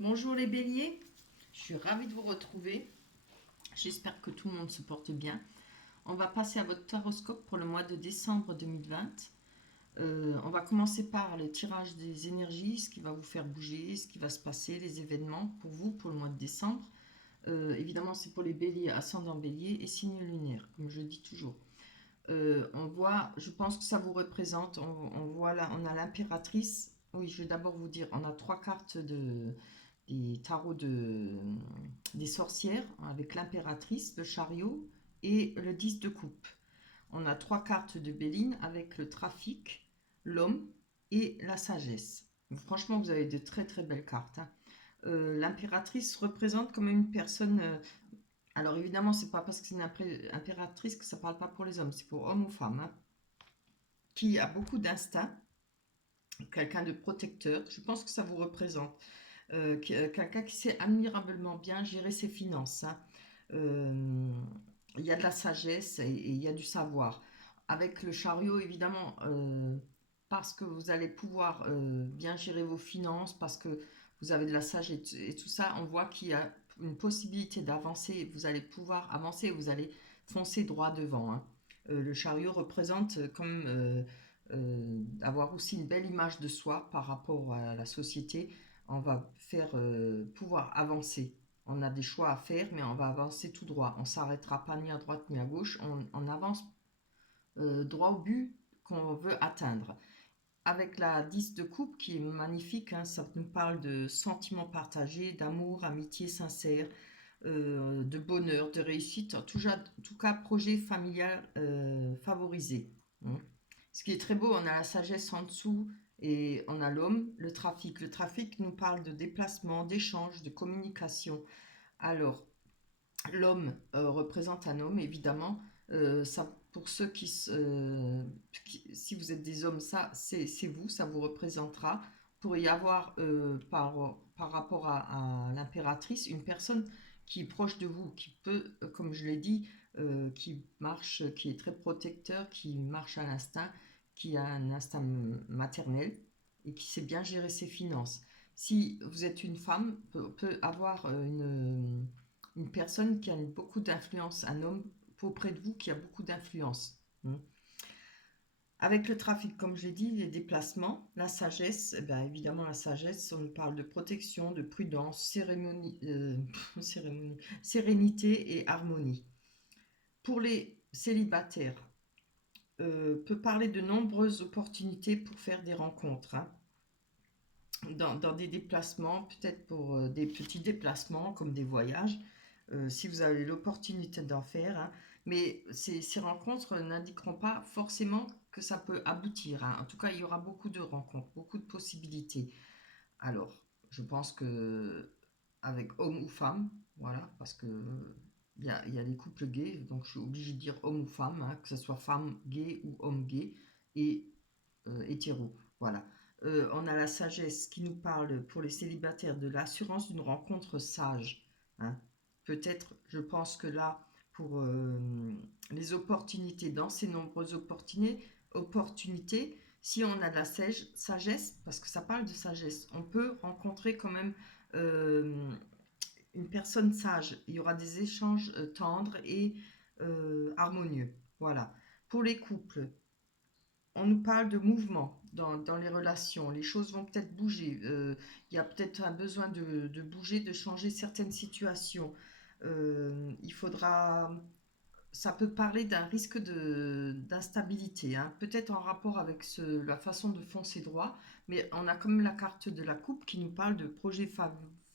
Bonjour les béliers, je suis ravie de vous retrouver. J'espère que tout le monde se porte bien. On va passer à votre taroscope pour le mois de décembre 2020. On va commencer par le tirage des énergies, ce qui va vous faire bouger, ce qui va se passer, les événements pour vous pour le mois de décembre. Évidemment, c'est pour les béliers, ascendant bélier et signe lunaire, comme je dis toujours. On voit, je pense que ça vous représente, on voit là, on a l'impératrice. Oui, je vais d'abord vous dire, on a trois cartes des tarots des sorcières avec l'impératrice, le chariot et le 10 de coupe. On a trois cartes de Béline avec le trafic, l'homme et la sagesse. Franchement, vous avez de très très belles cartes, hein. L'impératrice représente comme une personne. Alors évidemment, c'est pas parce que c'est une impératrice que ça parle pas pour les hommes, c'est pour hommes ou femmes, hein, qui a beaucoup d'instinct, quelqu'un de protecteur. Je pense que ça vous représente. Quelqu'un qui sait admirablement bien gérer ses finances, hein. Euh, il y a de la sagesse et il y a du savoir. Avec le chariot, évidemment, parce que vous allez pouvoir bien gérer vos finances, parce que vous avez de la sagesse et tout ça, on voit qu'il y a une possibilité d'avancer. Vous allez pouvoir avancer, vous allez foncer droit devant, hein. Le chariot représente comme avoir aussi une belle image de soi par rapport à la société. On va faire pouvoir avancer. On a des choix à faire, mais on va avancer tout droit. On ne s'arrêtera pas ni à droite ni à gauche. On avance droit au but qu'on veut atteindre. Avec la 10 de coupe qui est magnifique, hein, ça nous parle de sentiments partagés, d'amour, amitié sincère, de bonheur, de réussite, en tout cas projet familial favorisé, hein. Ce qui est très beau, on a la sagesse en dessous et on a l'homme, le trafic. Le trafic nous parle de déplacement, d'échange, de communication. Alors, l'homme représente un homme, évidemment. Ça, pour ceux si vous êtes des hommes, ça, c'est vous, ça vous représentera. Pour y avoir, par rapport à l'impératrice, une personne qui est proche de vous, qui peut, comme je l'ai dit, qui marche, qui est très protecteur, qui marche à l'instinct, qui a un instinct maternel et qui sait bien gérer ses finances. Si vous êtes une femme, peut avoir une personne qui a beaucoup d'influence, un homme auprès de vous qui a beaucoup d'influence, hein. Avec le trafic, comme je l'ai dit, les déplacements, la sagesse, eh ben, évidemment la sagesse, on parle de protection, de prudence, sérénité et harmonie. Pour les célibataires, peut parler de nombreuses opportunités pour faire des rencontres, hein, dans des déplacements, peut-être pour des petits déplacements comme des voyages, si vous avez l'opportunité d'en faire, hein. Mais ces rencontres n'indiqueront pas forcément que ça peut aboutir, hein. En tout cas, il y aura beaucoup de rencontres, beaucoup de possibilités. Alors, je pense que avec homme ou femme, voilà, parce que il y a des couples gays, donc je suis obligée de dire homme ou femme, hein, que ce soit femme gay ou homme gay, et hétéro. Voilà. On a la sagesse qui nous parle pour les célibataires de l'assurance d'une rencontre sage, hein. Peut-être, je pense que là, pour les opportunités, dans ces nombreuses opportunités, si on a de la sagesse, parce que ça parle de sagesse, on peut rencontrer quand même euh, une personne sage. Il y aura des échanges tendres et harmonieux. Voilà. Pour les couples, on nous parle de mouvement dans les relations. Les choses vont peut-être bouger. Il y a peut-être un besoin de bouger, de changer certaines situations. Il faudra. Ça peut parler d'un risque d'instabilité, hein. Peut-être en rapport avec la façon de foncer droit, mais on a quand même la carte de la coupe qui nous parle de projet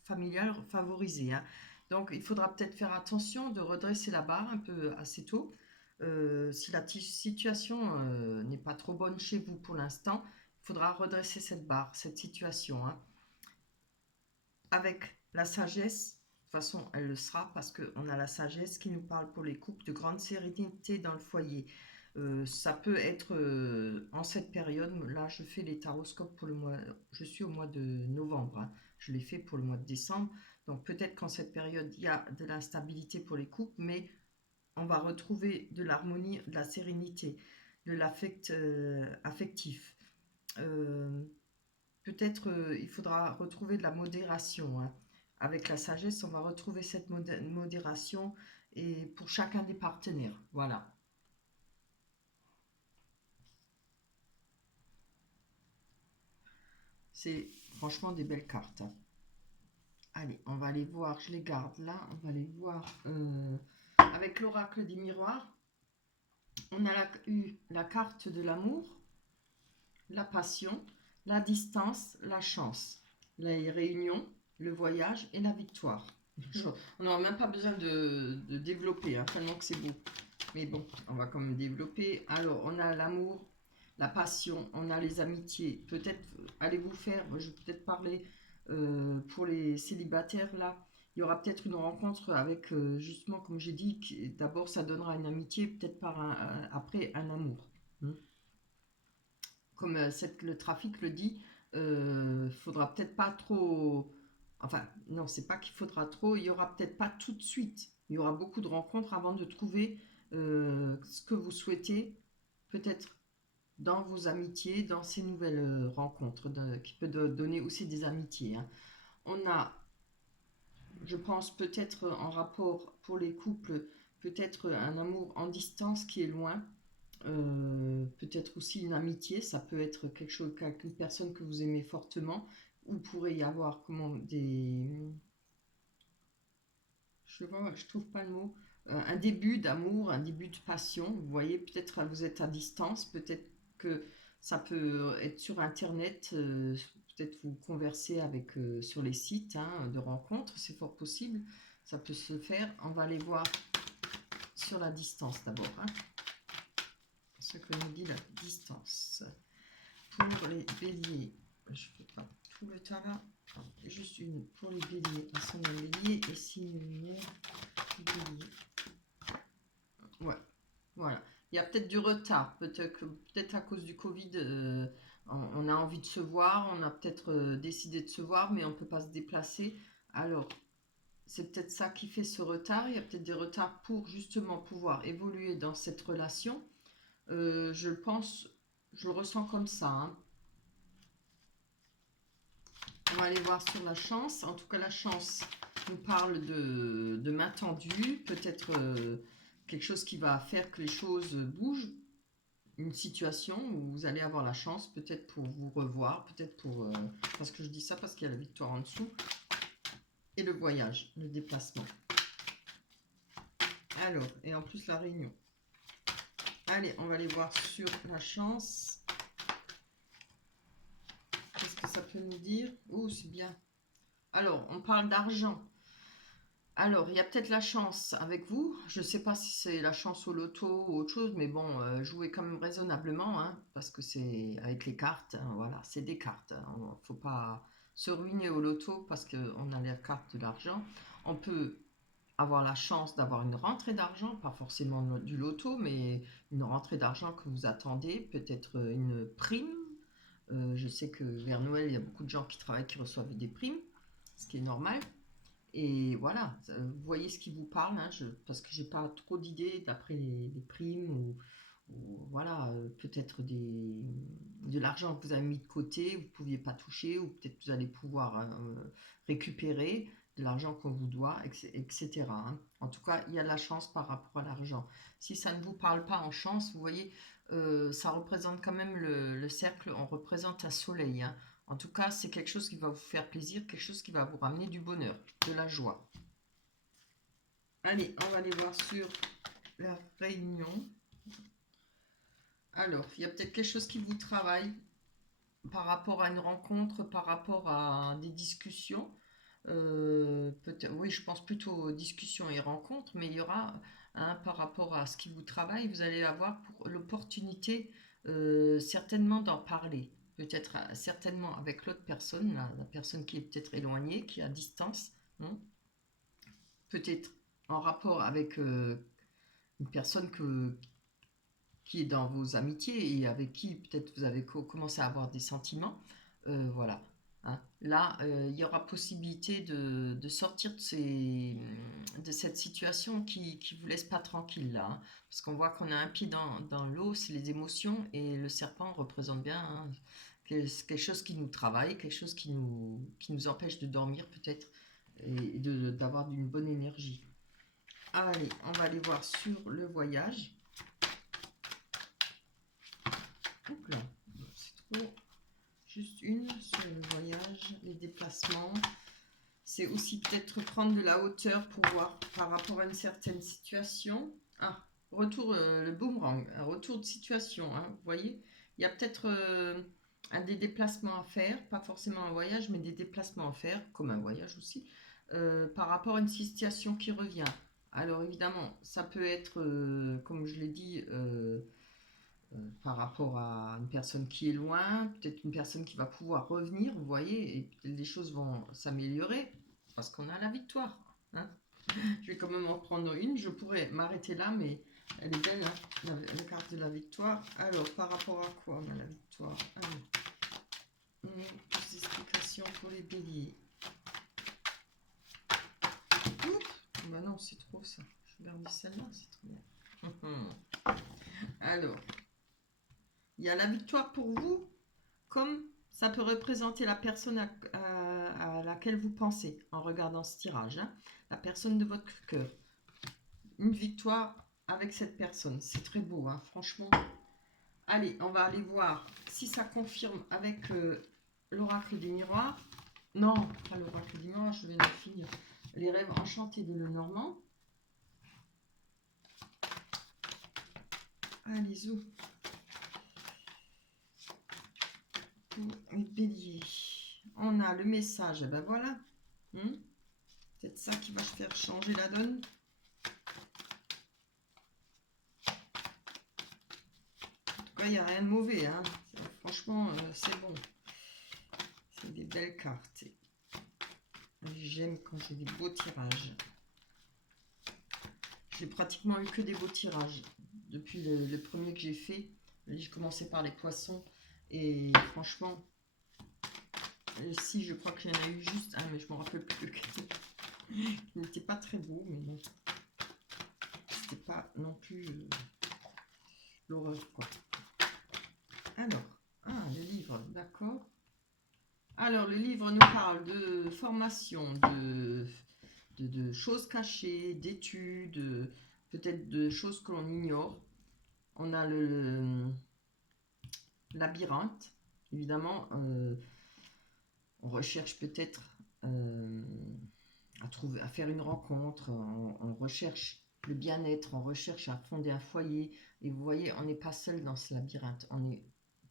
familial favorisé, hein. Donc il faudra peut-être faire attention de redresser la barre un peu assez tôt. Si la situation n'est pas trop bonne chez vous pour l'instant, il faudra redresser cette barre, cette situation, hein. Avec la sagesse, de toute façon, elle le sera parce qu'on a la sagesse qui nous parle pour les couples de grande sérénité dans le foyer. Ça peut être en cette période, là je fais les taroscopes pour le mois, je suis au mois de novembre, hein. Je l'ai fait pour le mois de décembre, donc peut-être qu'en cette période il y a de l'instabilité pour les couples, mais on va retrouver de l'harmonie, de la sérénité, de l'affect affectif. Euh, peut-être il faudra retrouver de la modération, hein. Avec la sagesse, on va retrouver cette modération et pour chacun des partenaires. Voilà. C'est franchement des belles cartes, hein. Allez, on va aller voir, je les garde là, on va aller voir avec l'oracle des miroirs. On a eu la carte de l'amour, la passion, la distance, la chance, les réunions, le voyage et la victoire. On n'aura même pas besoin de développer, hein, tellement que c'est beau. Mais bon, on va quand même développer. Alors, on a l'amour, la passion, on a les amitiés. Peut-être, allez-vous faire, je vais peut-être parler pour les célibataires là. Il y aura peut-être une rencontre avec, justement, comme j'ai dit, d'abord ça donnera une amitié, peut-être après un amour. Hmm. Comme le trafic le dit, faudra peut-être pas trop. Enfin, non, c'est pas qu'il faudra trop, il y aura peut-être pas tout de suite. Il y aura beaucoup de rencontres avant de trouver ce que vous souhaitez, peut-être dans vos amitiés, dans ces nouvelles rencontres, qui peut donner aussi des amitiés, hein. On a, je pense, peut-être en rapport pour les couples, peut-être un amour en distance qui est loin, peut-être aussi une amitié, ça peut être quelque chose avec une personne que vous aimez fortement, ou pourrait y avoir comment je vois, je trouve pas le mot, un début d'amour, un début de passion. Vous voyez, peut-être vous êtes à distance, peut-être que ça peut être sur Internet, peut-être vous conversez avec sur les sites, hein, de rencontres, c'est fort possible, ça peut se faire. On va aller voir sur la distance d'abord, hein, ce que nous dit la distance. Pour les béliers, je fais pas tout le tas là, juste une pour les béliers, ils sont dans bélier et signe lunaire, bélier. Ouais, voilà. Il y a peut-être du retard, peut-être à cause du Covid, on a envie de se voir, on a peut-être décidé de se voir, mais on ne peut pas se déplacer. Alors, c'est peut-être ça qui fait ce retard. Il y a peut-être des retards pour justement pouvoir évoluer dans cette relation. Je pense, je le ressens comme ça, hein. On va aller voir sur la chance. En tout cas, la chance nous parle de main tendue, peut-être quelque chose qui va faire que les choses bougent, une situation où vous allez avoir la chance, peut-être pour vous revoir, peut-être pour... parce que je dis ça parce qu'il y a la victoire en dessous. Et le voyage, le déplacement. Alors, et en plus la réunion. Allez, on va aller voir sur la chance. Qu'est-ce que ça peut nous dire? Oh, c'est bien. Alors, on parle d'argent. Alors, il y a peut-être la chance avec vous. Je ne sais pas si c'est la chance au loto ou autre chose, mais bon, jouez quand même raisonnablement, hein, parce que c'est avec les cartes, hein, voilà, c'est des cartes, hein. Il ne faut pas se ruiner au loto parce qu'on a les cartes de l'argent. On peut avoir la chance d'avoir une rentrée d'argent, pas forcément du loto, mais une rentrée d'argent que vous attendez, peut-être une prime. Je sais que vers Noël, il y a beaucoup de gens qui travaillent qui reçoivent des primes, ce qui est normal. Et voilà, vous voyez ce qui vous parle, hein, parce que j'ai pas trop d'idées d'après les primes ou voilà, peut-être de l'argent que vous avez mis de côté, vous ne pouviez pas toucher, ou peut-être vous allez pouvoir récupérer de l'argent qu'on vous doit, etc., hein. En tout cas, il y a de la chance par rapport à l'argent. Si ça ne vous parle pas en chance, vous voyez, ça représente quand même le cercle, on représente un soleil, hein. En tout cas, c'est quelque chose qui va vous faire plaisir, quelque chose qui va vous ramener du bonheur, de la joie. Allez, on va aller voir sur la réunion. Alors, il y a peut-être quelque chose qui vous travaille par rapport à une rencontre, par rapport à des discussions. Oui, je pense plutôt aux discussions et rencontres, mais il y aura, hein, par rapport à ce qui vous travaille, vous allez avoir pour l'opportunité certainement d'en parler. Peut-être certainement avec l'autre personne, la personne qui est peut-être éloignée, qui est à distance, hein. Peut-être en rapport avec une personne qui est dans vos amitiés et avec qui peut-être vous avez commencé à avoir des sentiments. Voilà, hein. Là, il y aura possibilité de sortir de cette situation qui ne vous laisse pas tranquille, là, hein. Parce qu'on voit qu'on a un pied dans l'eau, c'est les émotions, et le serpent représente bien, hein, quelque chose qui nous travaille, quelque chose qui nous empêche de dormir peut-être et d'avoir une bonne énergie. Allez, on va aller voir sur le voyage. Oups là, c'est trop. Juste une sur le voyage, les déplacements. C'est aussi peut-être prendre de la hauteur pour voir par rapport à une certaine situation. Ah, retour, le boomerang, un retour de situation, hein, vous voyez. Il y a peut-être des déplacements à faire, pas forcément un voyage, mais des déplacements à faire, comme un voyage aussi, par rapport à une situation qui revient. Alors évidemment, ça peut être, comme je l'ai dit, par rapport à une personne qui est loin, peut-être une personne qui va pouvoir revenir, vous voyez, et peut-être les choses vont s'améliorer parce qu'on a la victoire. Hein. Je vais quand même en prendre une, je pourrais m'arrêter là, mais elle est belle, hein, la carte de la victoire. Alors, par rapport à quoi, la victoire? Allez. Plus d'explications pour les béliers. Oups, bah non, c'est trop ça. Je vais garder celle-là, c'est trop bien. Alors, il y a la victoire pour vous, comme ça peut représenter la personne à laquelle vous pensez en regardant ce tirage. Hein. La personne de votre cœur. Une victoire avec cette personne. C'est très beau, hein, franchement. Allez, on va aller voir si ça confirme avec l'oracle des miroirs. Non, pas l'oracle des miroirs, je vais le finir. Les rêves enchantés de Lenormand. Allez, zou. Les béliers. On a le message, et ben voilà. Peut-être ça qui va faire changer la donne. En tout cas, il n'y a rien de mauvais. Hein. Franchement, c'est bon. C'est des belles cartes. J'aime quand j'ai des beaux tirages. J'ai pratiquement eu que des beaux tirages. Depuis le premier que j'ai fait, j'ai commencé par les poissons. Et franchement, si je crois qu'il y en a eu juste un, mais je ne me rappelle plus. Il n'était pas très beau, mais bon. C'était pas non plus l'horreur, quoi. Alors, le livre, d'accord. Alors, le livre nous parle de formation, de choses cachées, d'études, peut-être de choses que l'on ignore. On a le labyrinthe, évidemment. On recherche peut-être à faire une rencontre, on recherche le bien-être, on recherche à fonder un foyer. Et vous voyez, on n'est pas seul dans ce labyrinthe. On est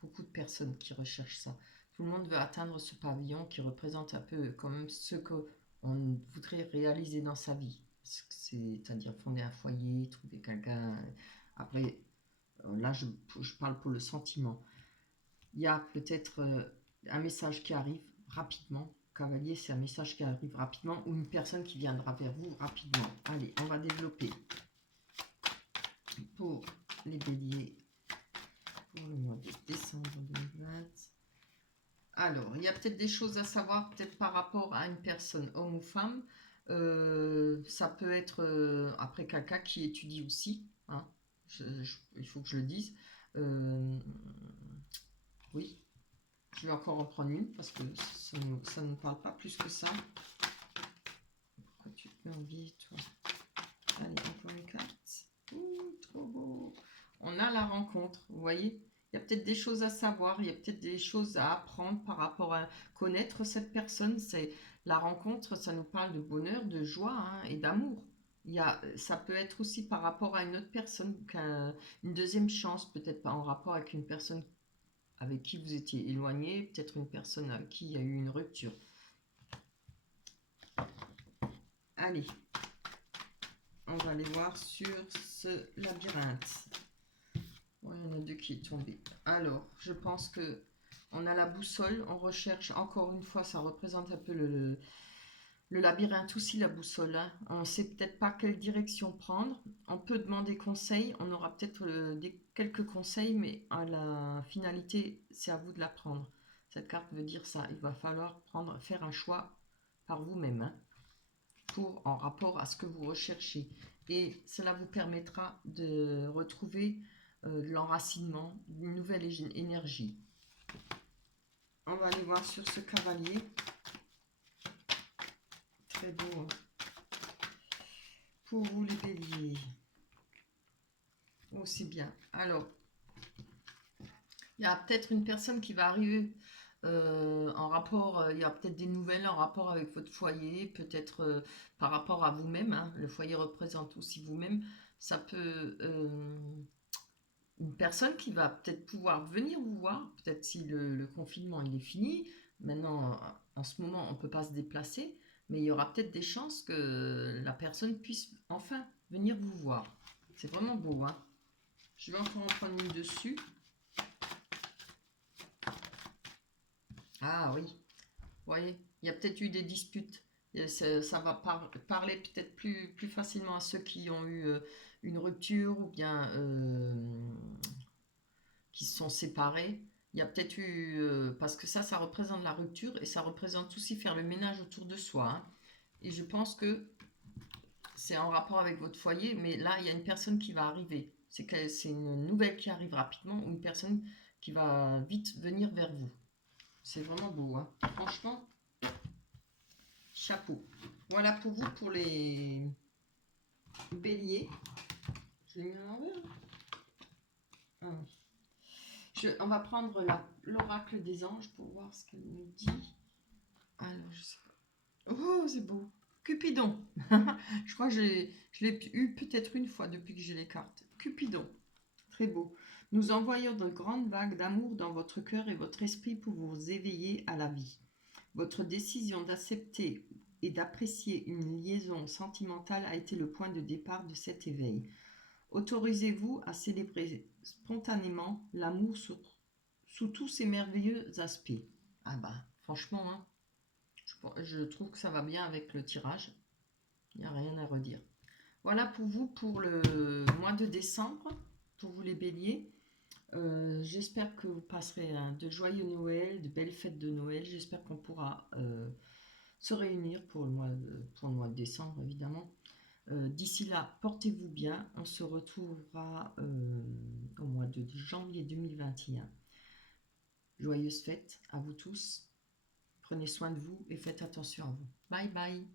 beaucoup de personnes qui recherchent ça. Tout le monde veut atteindre ce pavillon qui représente un peu quand même ce qu'on voudrait réaliser dans sa vie. C'est-à-dire fonder un foyer, trouver quelqu'un. Après, là, je parle pour le sentiment. Il y a peut-être un message qui arrive rapidement. Cavalier, c'est un message qui arrive rapidement ou une personne qui viendra vers vous rapidement. Allez, on va développer pour les béliers pour le mois de décembre 2020. Alors, il y a peut-être des choses à savoir, peut-être par rapport à une personne, homme ou femme. Ça peut être après quelqu'un qui étudie aussi. Hein. Il faut que je le dise. Oui, je vais encore en prendre une parce que ça ne parle pas plus que ça. Pourquoi tu te mets en biais, toi? Allez, encore une carte. Ouh, trop beau. On a la rencontre, vous voyez. Il y a peut-être des choses à savoir, il y a peut-être des choses à apprendre par rapport à connaître cette personne. C'est la rencontre, ça nous parle de bonheur, de joie, hein, et d'amour. Ça peut être aussi par rapport à une autre personne, une deuxième chance, peut-être pas en rapport avec une personne avec qui vous étiez éloigné, peut-être une personne avec qui il y a eu une rupture. Allez, on va aller voir sur ce labyrinthe. Ouais, il y en a deux qui est tombé. Alors, je pense que on a la boussole, on recherche, encore une fois, ça représente un peu le labyrinthe aussi, la boussole. Hein. On ne sait peut-être pas quelle direction prendre. On peut demander conseil, on aura peut-être quelques conseils, mais à la finalité, c'est à vous de la prendre. Cette carte veut dire ça. Il va falloir faire un choix par vous-même, hein, en rapport à ce que vous recherchez. Et cela vous permettra de retrouver l'enracinement, une nouvelle énergie. On va aller voir sur ce cavalier. Très beau. Hein. Pour vous les béliers. Oh, c'est bien. Alors, il y a peut-être une personne qui va arriver en rapport, il y a peut-être des nouvelles en rapport avec votre foyer, peut-être par rapport à vous-même. Hein. Le foyer représente aussi vous-même. Ça peut... une personne qui va peut-être pouvoir venir vous voir, peut-être si le confinement il est fini. Maintenant, en ce moment, on ne peut pas se déplacer, mais il y aura peut-être des chances que la personne puisse enfin venir vous voir. C'est vraiment beau, hein. Je vais encore en prendre une dessus. Ah oui, vous voyez, il y a peut-être eu des disputes. Et ça va parler peut-être plus facilement à ceux qui ont eu une rupture ou bien qui se sont séparés. Il y a peut-être eu... parce que ça représente la rupture et ça représente aussi faire le ménage autour de soi. Hein. Et je pense que c'est en rapport avec votre foyer, mais là, il y a une personne qui va arriver. C'est une nouvelle qui arrive rapidement ou une personne qui va vite venir vers vous. C'est vraiment beau, hein. Franchement, chapeau. Voilà pour vous, pour les béliers. Je l'ai mis à l'envers. Ah. On va prendre l'oracle des anges pour voir ce qu'elle nous dit. Alors, je sais pas. Oh, c'est beau. Cupidon. Je crois que je l'ai eu peut-être une fois depuis que j'ai les cartes. Cupidon. Très beau. Nous envoyons de grandes vagues d'amour dans votre cœur et votre esprit pour vous éveiller à la vie. Votre décision d'accepter et d'apprécier une liaison sentimentale a été le point de départ de cet éveil. Autorisez-vous à célébrer spontanément l'amour sous tous ses merveilleux aspects. Ah bah, franchement, hein, je trouve que ça va bien avec le tirage. Il n'y a rien à redire. Voilà pour vous pour le mois de décembre, pour vous les béliers. J'espère que vous passerez de joyeux Noël, de belles fêtes de Noël. J'espère qu'on pourra se réunir pour le mois de décembre, évidemment. D'ici là, portez-vous bien. On se retrouvera au mois de janvier 2021. Joyeuses fêtes à vous tous. Prenez soin de vous et faites attention à vous. Bye bye.